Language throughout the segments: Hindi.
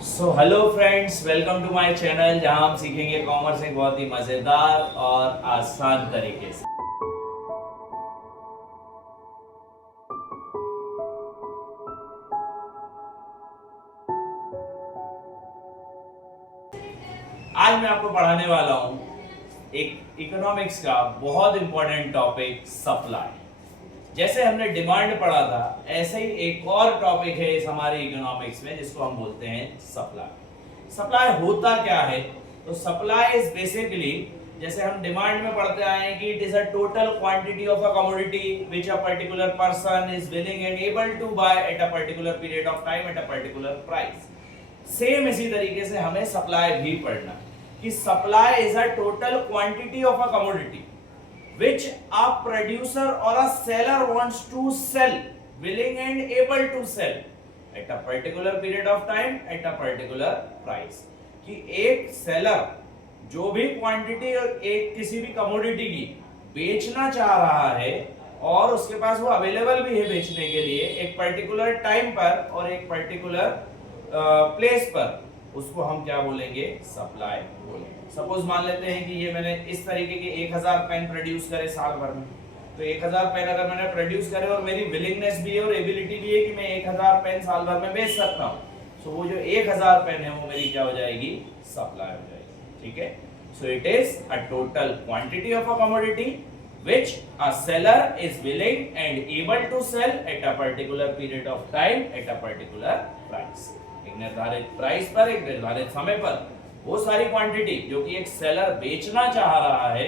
So hello friends, welcome to my channel जहां हम सीखेंगे कॉमर्स एक बहुत ही मजेदार और आसान तरीके से। आज मैं आपको पढ़ाने वाला हूं एक इकोनॉमिक्स का बहुत इंपॉर्टेंट टॉपिक, सप्लाई। जैसे हमने डिमांड पढ़ा था, ऐसे ही एक और टॉपिक है इस हमारे इकोनॉमिक्स में जिसको हम बोलते हैं सप्लाई। सप्लाई होता क्या है? तो सप्लाई इज बेसिकली, जैसे हम डिमांड में पढ़ते आए हैं कि it is a total quantity of a commodity which a particular person is willing and able to buy at a particular period of time at a particular price. Same इसी तरीके से हमें सप्लाई भी पढ़ना कि supply is a total quantity of a commodity which a producer or a seller wants to sell, willing and able to sell at a particular period of time at a particular price। कि एक सेलर जो भी क्वांटिटी एक किसी भी कमोडिटी की बेचना चाह रहा है और उसके पास वो अवेलेबल भी है बेचने के लिए एक पर्टिकुलर टाइम पर और एक पर्टिकुलर प्लेस पर, उसको हम क्या बोलेंगे? सप्लाई बोलेंगे। सपोज मान लेते हैं कि ये मैंने इस तरीके के 1000 पेन प्रोड्यूस करे साल भर में, तो 1000 पेन अगर मैंने प्रोड्यूस करे और मेरी विलिंगनेस भी है और एबिलिटी भी है कि मैं 1000 पेन साल भर में बेच सकता हूँ, सो वो जो 1000 पेन है वो मेरी क्या हो जाएगी? सप्लाई हो जाएगी। ठीक है, so it is a total quantity of a commodity which a seller is willing and able to sell at a particular period of time at a particular price। एक निर्धारित प्राइस पर, एक निर्धारित समय पर वो सारी क्वांटिटी जो कि एक सेलर बेचना चाह रहा है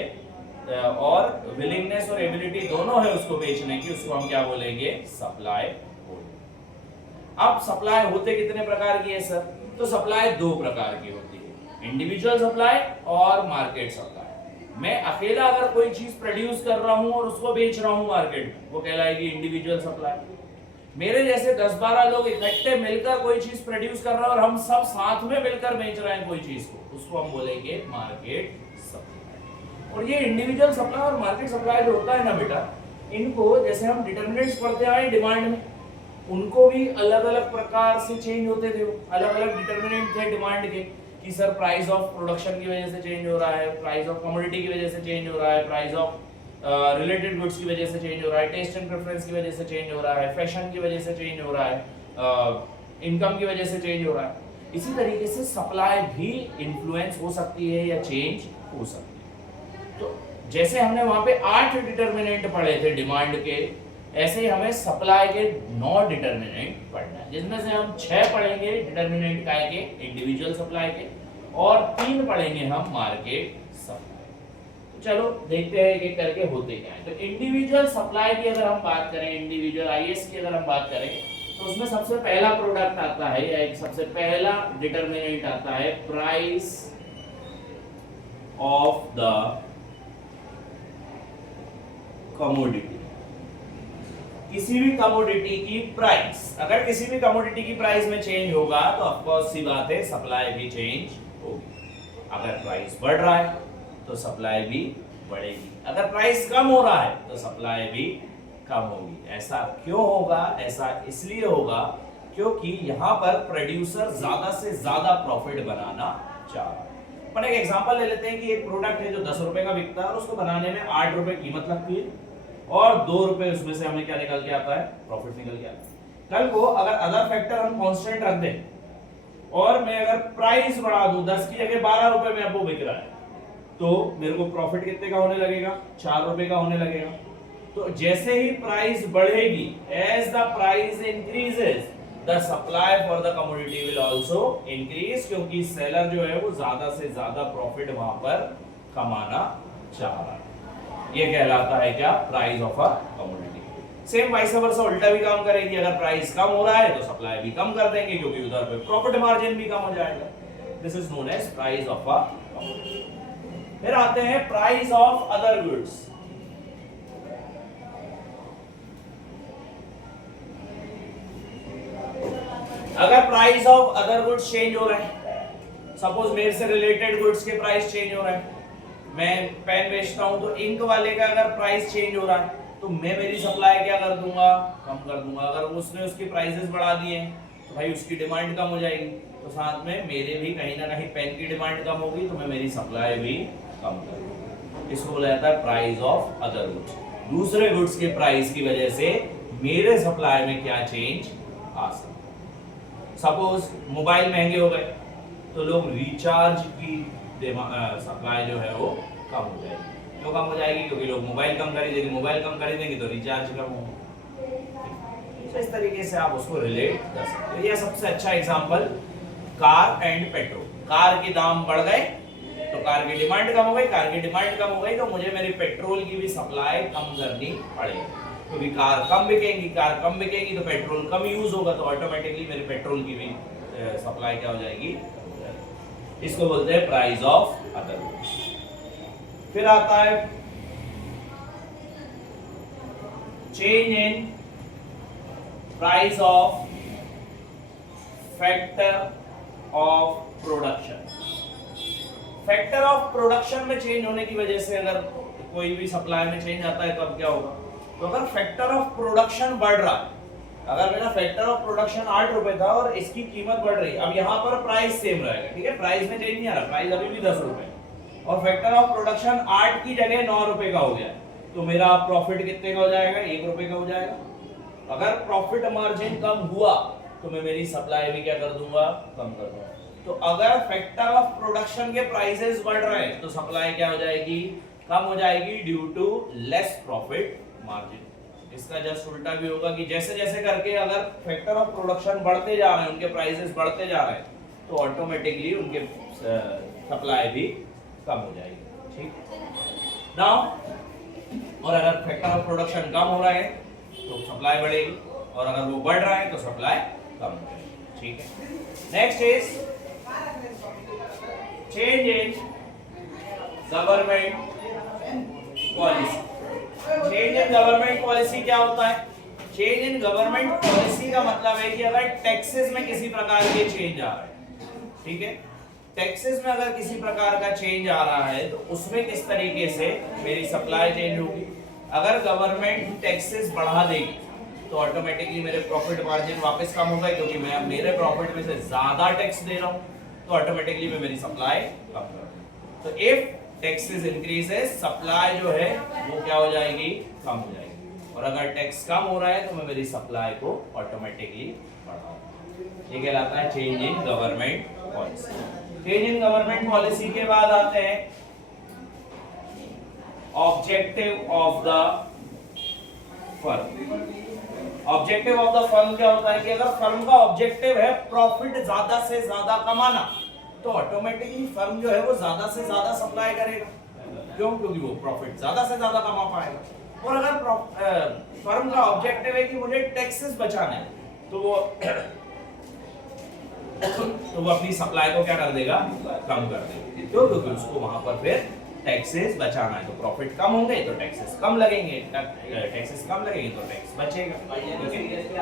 और विलिंगनेस और एबिलिटी दोनों है उसको बेचने की, उसको हम क्या बोलेंगे? सप्लाई बोलेंगे। अब सप्लाई होते कितने प्रकार की है सर? तो सप्लाई दो प्रकार की होती है, इंडिविजुअल सप्लाई और मार्केट सप्लाई। मैं अकेला अगर कोई चीज प्रोड्यूस कर रहा हूं और उसको बेच रहा हूं मार्केट में, वो कहलाएगी इंडिविजुअल सप्लाई। मेरे जैसे 10-12 लोग इकट्ठे मिलकर कोई चीज प्रोड्यूस कर रहे हैं और हम सब साथ में मिलकर बेच रहे हैं कोई चीज को, उसको हम बोलेंगे मार्केट सप्लाई। और ये इंडिविजुअल सप्लाई और मार्केट सप्लाई जो होता है ना बेटा, इनको जैसे हम डिटरमिनेंट्स पढ़ते आए डिमांड में, उनको भी अलग अलग प्रकार से चेंज होते थे। अलग अलग डिटरमिनेंट थे डिमांड के कि सर प्राइस ऑफ प्रोडक्शन की वजह से चेंज हो रहा है, प्राइस ऑफ कमोडिटी की वजह से चेंज हो रहा है, प्राइस ऑफ रिलेटेड गुड्स की वजह से चेंज हो रहा है, टेस्ट एंड प्रेफरेंस की वजह से चेंज हो रहा है, फैशन की वजह से चेंज हो रहा है, इनकम की वजह से चेंज हो रहा है। इसी तरीके से सप्लाई भी इन्फ्लुएंस हो सकती है या चेंज हो सकती है। तो जैसे हमने वहां पे 8 डिटरमिनेंट पढ़े थे डिमांड के, ऐसे ही हमें सप्लाई के 9 डिटरमिनेंट पढ़ना है, जिसमें से हम 6 पढ़ेंगे डिटरमिनेंट काय के, इंडिविजुअल सप्लाई के, और 3 पढ़ेंगे हम मार्केट सप्लाई। चलो देखते हैं एक एक करके होते क्या है। तो इंडिविजुअल सप्लाई की अगर हम बात करें, इंडिविजुअल आईएस की अगर हम बात करें, तो उसमें सबसे पहला प्रोडक्ट आता है या एक सबसे पहला डिटरमिनेंट आता है प्राइस ऑफ द कमोडिटी। किसी भी कमोडिटी की प्राइस, अगर किसी भी कमोडिटी की प्राइस में चेंज होगा तो ऑफ कोर्स सी बात है सप्लाई भी चेंज होगी। अगर प्राइस बढ़ रहा है तो सप्लाई भी बढ़ेगी, अगर प्राइस कम हो रहा है तो सप्लाई भी कम होगी। ऐसा क्यों होगा? ऐसा इसलिए होगा क्योंकि यहाँ पर प्रोड्यूसर ज्यादा से ज्यादा प्रॉफिट बनाना चाह रहा है। अपन एक एग्जांपल ले लेते हैं कि एक प्रोडक्ट है जो 10 रुपए का बिकता है और उसको बनाने में 8 रुपए कीमत लगती है और 2 रुपए उसमें से हमें क्या निकल के आता है? प्रॉफिट निकल के आता है। कल को अगर अदर फैक्टर हम कांस्टेंट रख दें और मैं अगर प्राइस बढ़ा दूं, 10 की जगह 12 रुपए में अब वो बिक रहा है, तो मेरे को प्रॉफिट कितने का होने लगेगा? 4 रुपए का होने लगेगा। तो जैसे ही प्राइस बढ़ेगी, as the price increases the supply for the commodity will also increase, क्योंकि सेलर जो है वो ज्यादा से ज्यादा प्रॉफिट वहां पर कमाना चाह रहा है। ये कहलाता है क्या? Price of a commodity. Same vice versa उल्टा भी काम करेगी, अगर प्राइस कम हो रहा है तो सप्लाई भी कम कर देंगे क्योंकि उधर पे प्रॉफिट मार्जिन भी कम हो जाएगा। This is known as price of a commodity. फिर आते हैं प्राइस ऑफ अदर गुड्स। अगर price of other goods change हो रहे हैं, सपोज मेरे से रिलेटेड गुड्स के प्राइस चेंज हो रहे हैं, मैं पेन बेचता हूं तो इंक वाले का अगर प्राइस चेंज हो रहा है तो मैं मेरी सप्लाई क्या कर दूंगा? कम कर दूंगा। अगर उसने उसकी प्राइसेस बढ़ा दिए तो भाई उसकी डिमांड कम हो जाएगी। तो साथ में मेरे भी कहीं ना कहीं पेन की डिमांड कम होगी, तो मैं मेरी सप्लाई भी कम करूंगा। इसको बोला जाता है प्राइस ऑफ अदर गुड्स। दूसरे गुड्स के प्राइस की वजह से मेरे सप्लाई में क्या चेंज आ सकता। सपोज मोबाइल महंगे हो गए तो लोग रिचार्ज की सप्लाई जो है वो कम हो जाएगी। क्यों कम हो जाएगी? क्योंकि लोग मोबाइल कम खरीदेंगे, मोबाइल कम खरीदेंगे तो रिचार्ज कम होगा। तो इस तरीके से आप उसको रिलेट कर सकते हो। यह सबसे अच्छा example car and petrol. Car के दाम बढ़ गए तो कार की डिमांड कम हो गई, कार की डिमांड कम हो गई तो मुझे मेरी पेट्रोल की भी सप्लाई कम करनी पड़ेगी, क्योंकि कार कम बिकेंगी, कार कम बिकेगी तो पेट्रोल कम यूज होगा, तो ऑटोमेटिकली मेरे पेट्रोल की भी सप्लाई क्या हो जाएगी। इसको बोलते हैं प्राइस ऑफ अदर गुड्स। फिर आता है change in price of factor of production. Factor of production में चेंज होने की वजह से अगर कोई भी सप्लाई में चेंज आता है तो अब क्या होगा? तो अगर फैक्टर ऑफ प्रोडक्शन बढ़ रहा है, अगर मेरा फैक्टर ऑफ प्रोडक्शन 8 रुपए था और इसकी कीमत बढ़ रही, अब यहाँ पर प्राइस सेम रहेगा, ठीक है, प्राइस में चेंज नहीं आ रहा, प्राइस अभी भी 10 रुपए और फैक्टर ऑफ प्रोडक्शन 8 की जगह 9 रुपए का हो गया, तो मेरा प्रॉफिट कितने का हो जाएगा? 1 रुपए का हो जाएगा। अगर प्रॉफिट मार्जिन कम हुआ तो मैं मेरी सप्लाई भी क्या कर दूंगा? कम कर दूंगा। तो अगर फैक्टर ऑफ प्रोडक्शन के प्राइसेस बढ़ रहे हैं तो सप्लाई क्या हो जाएगी? कम हो जाएगी due to less profit margin. इसका जस्ट उल्टा भी होगा कि जैसे जैसे करके अगर फैक्टर ऑफ प्रोडक्शन बढ़ते जा रहे हैं, उनके प्राइसेस बढ़ते जा रहे हैं, तो ऑटोमेटिकली उनके सप्लाई भी कम हो जाएगी। ठीक नाउ, और अगर फैक्टर ऑफ प्रोडक्शन कम हो रहा है तो सप्लाई बढ़ेगी, और अगर वो बढ़ रहा है तो सप्लाई कम हो जाएगी। ठीक है, next is change in government policy. Change in government policy क्या होता है? चेंज इन गवर्नमेंट पॉलिसी का मतलब है कि अगर टैक्सेस में किसी प्रकार के चेंज आ रहे हैं, ठीक है, टैक्सेस में अगर किसी प्रकार का चेंज आ रहा है तो उसमें किस तरीके से मेरी सप्लाई चेंज होगी। अगर गवर्नमेंट टैक्सेस बढ़ा देगी तो ऑटोमेटिकली मेरे प्रॉफिट मार्जिन वापस कम होगा, क्योंकि मैं मेरे प्रॉफिट में से ज्यादा टैक्स दे रहा हूं, तो ऑटोमेटिकली मैं मेरी सप्लाई कम कर दूंगा। तो इफ टैक्सेस इंक्रीजेस, सप्लाई जो है वो क्या हो जाएगी? कम हो जाएगी, और अगर टैक्स कम हो रहा है तो मैं मेरी सप्लाई को ऑटोमेटिकली बढ़ाऊंगा। ये कहलाता है change in government policy. Change in government policy के बाद आते हैं objective of the firm. Objective of the firm क्या होता है कि अगर फर्म का ऑब्जेक्टिव है प्रॉफिट ज्यादा से ज्यादा कमाना, तो ऑटोमेटिकली फर्म जो है वो ज्यादा से ज्यादा सप्लाई करेगा। क्यों? क्योंकि वो प्रॉफिट ज्यादा से ज्यादा कमा पाएगा। और अगर फर्म का ऑब्जेक्टिव है कि मुझे टैक्सेस बचाना है, तो वो अपनी सप्लाई को क्या कर देगा? कम कर देगा। क्यों? क्योंकि उसको वहां पर फिर टैक्सेस बचाना है, तो प्रॉफिट कम होंगे तो टैक्सेस कम लगेंगे, टैक्सेस कम लगेंगे तो टैक्स बचेगा।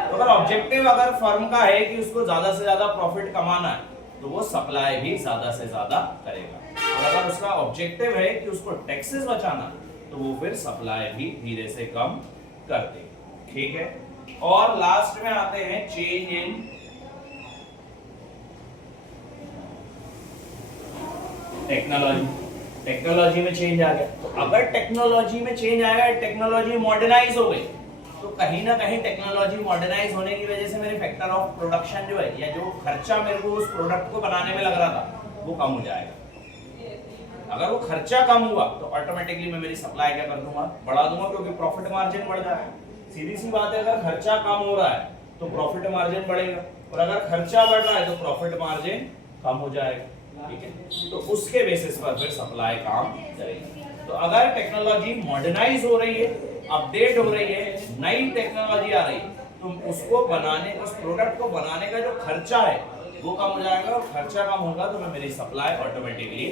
तो अगर ऑब्जेक्टिव अगर फर्म का है कि उसको ज्यादा से ज्यादा प्रॉफिट कमाना है, तो वो सप्लाई भी ज्यादा से ज्यादा करेगा। और अगर उसका ऑब्जेक्टिव है कि उसको टैक्सेस बचाना, तो वो फिर सप्लाई भी धीरे से कम कर देगा। ठीक है, और लास्ट में आते हैं चेंज इन टेक्नोलॉजी। टेक्नोलॉजी में चेंज आ गया, तो अगर टेक्नोलॉजी में चेंज आया, टेक्नोलॉजी मॉडर्नाइज हो गई, तो कहीं ना कहीं टेक्नोलॉजी मॉडर्नाइज होने की वजह से मेरे फैक्टर ऑफ प्रोडक्शन जो है, या जो खर्चा मेरे को उस प्रोडक्ट को बनाने में लग रहा था, वो कम हो जाएगा। अगर वो खर्चा कम हुआ तो ऑटोमेटिकली मैं मेरी सप्लाई क्या कर दूंगा? बढ़ा दूंगा, क्योंकि प्रॉफिट मार्जिन बढ़ जाएगा। सीधी सी बात है, अगर खर्चा कम हो रहा है तो प्रॉफिट मार्जिन बढ़ेगा, और अगर खर्चा बढ़ रहा है तो प्रॉफिट मार्जिन कम हो जाएगा। ठीक है, तो उसके बेसिस पर फिर सप्लाई काम करेगी। तो अगर टेक्नोलॉजी मॉडर्नाइज हो रही है, अपडेट हो रही है, नई टेक्नोलॉजी आ रही है, तो उसको बनाने, उस प्रोडक्ट को बनाने का जो खर्चा है वो कम हो जाएगा, और खर्चा कम होगा तो मैं मेरी सप्लाई ऑटोमेटिकली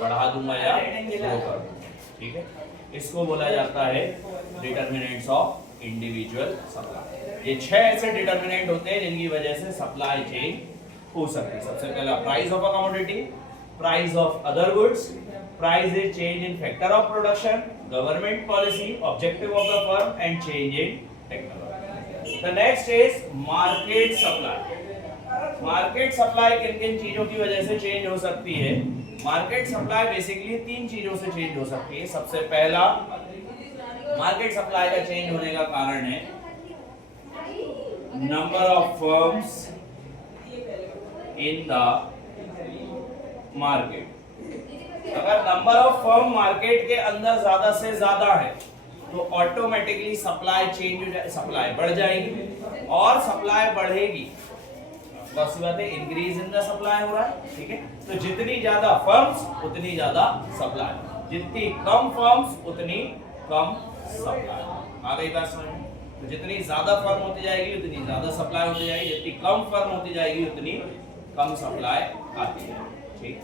बढ़ा दूंगा या लो कर दूंगा। ठीक है, इसको बोला जाता है डिटर्मिनेंट्स ऑफ इंडिविजुअल सप्लाई। ये 6 ऐसे डिटर्मिनेंट होते हैं जिनकी वजह से सप्लाई चेंज हो सकती है। सबसे पहला price of a commodity, price of other goods, price is change in factor of production, government policy, objective of the firm and change in technology. The next is market supply. Market supply किन किन चीजों की वजह से चेंज हो सकती है? मार्केट सप्लाई बेसिकली 3 चीजों से चेंज हो सकती है। सबसे पहला मार्केट सप्लाई का चेंज होने का कारण है number of firms in the market. अगर नंबर ऑफ फर्म मार्केट के अंदर ज्यादा से ज्यादा है तो ऑटोमेटिकली सप्लाई चेंज हो जाए, सप्लाई बढ़ जाएगी और सप्लाई बढ़ेगी, सी बात है, इंक्रीज इन द सप्लाई हो रहा है, ठीक है। तो जितनी ज्यादा फर्म्स उतनी ज्यादा सप्लाई, जितनी कम फर्म्स उतनी कम सप्लाई। आ गई बात समझ में? तो जितनी ज्यादा फर्म होती जाएगी उतनी ज्यादा सप्लाई होती जाएगी, जितनी कम फर्म होती जाएगी उतनी कम सप्लाई आती है, ठीक।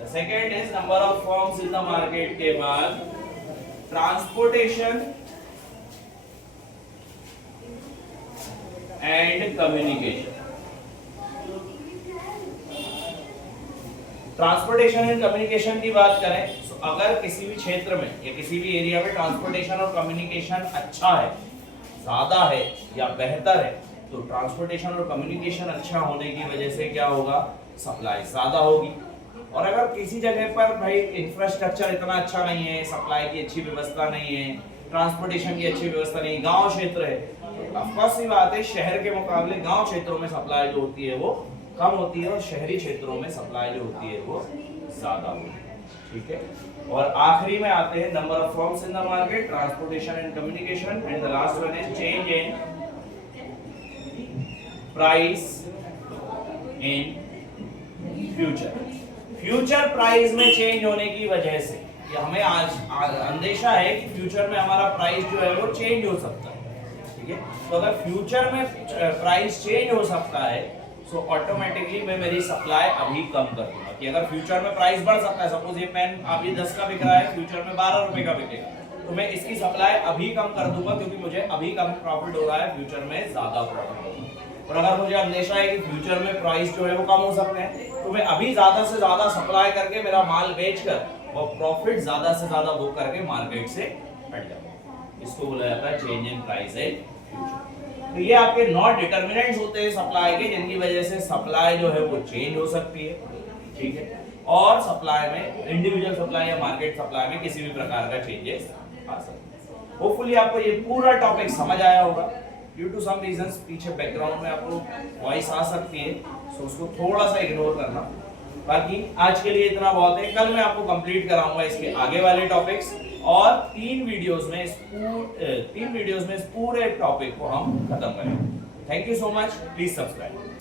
The second is number of firms in the market के बाद transportation and communication. Transportation and communication की बात करें तो अगर किसी भी क्षेत्र में या किसी भी एरिया में ट्रांसपोर्टेशन और कम्युनिकेशन अच्छा है, ज्यादा है या बेहतर है, तो ट्रांसपोर्टेशन और कम्युनिकेशन अच्छा होने की वजह से क्या होगा, सप्लाई ज्यादा होगी। और अगर किसी जगह पर भाई इंफ्रास्ट्रक्चर इतना अच्छा नहीं है, सप्लाई की अच्छी व्यवस्था नहीं है, ट्रांसपोर्टेशन की अच्छी व्यवस्था नहीं, गांव क्षेत्र है, तो ऑफकोर्स सी बात है शहर के मुकाबले गांव क्षेत्रों में सप्लाई जो होती है वो कम होती है और शहरी क्षेत्रों में सप्लाई जो होती है वो ज्यादा होती है, ठीक है। और आखिरी में आते हैं number of firms in the market, transportation and communication, and the last one is change in price in future. Future price में चेंज होने की वजह से कि हमें आज अंदेशा है कि फ्यूचर में हमारा प्राइस जो है वो चेंज हो सकता है, ठीक है। तो अगर फ्यूचर में प्राइस चेंज हो सकता है तो ऑटोमेटिकली मैं मेरी सप्लाई अभी कम कर दूंगा कि अगर फ्यूचर में प्राइस बढ़ सकता है, सपोज ये पेन अभी 10 का बिक रहा है, फ्यूचर में 12 रुपए का बिकेगा, तो मैं इसकी सप्लाई अभी कम कर दूंगा क्योंकि मुझे अभी कम प्रॉफिट हो रहा है, फ्यूचर में ज्यादा प्रॉफिट होगा। और अगर मुझे अंदेशा है कि फ्यूचर में प्राइस जो है वो कम हो सकते हैं, तो मैं अभी ज्यादा से ज्यादा सप्लाई करके मेरा माल बेचकर और प्रॉफिट ज्यादा से ज्यादा बुक करके मार्केट से हट जाऊंगा। इसको बोला जाता है change in price in future. तो ये आपके 9 डिटरमिनेंट्स होते हैं सप्लाई के, जिनकी वजह से सप्लाई जो है वो चेंज हो सकती है, ठीक है। और सप्लाई में इंडिविजुअल सप्लाई या मार्केट सप्लाई में किसी भी प्रकार का चेंजेस आ सकते हैं। होपफुली आपको ये पूरा टॉपिक समझ आया होगा। ड्यू टू सम रीजंस पीछे बैकग्राउंड में आपको वॉइस आ सकती है, सो उसको थोड़ा सा इग्नोर करना। बाकी आज के लिए इतना बहुत है, कल मैं आपको कंप्लीट कराऊंगा इसके आगे वाले टॉपिक्स, और 3 वीडियोस में इस पूरे टॉपिक को हम खत्म करेंगे। Thank you so much, please subscribe.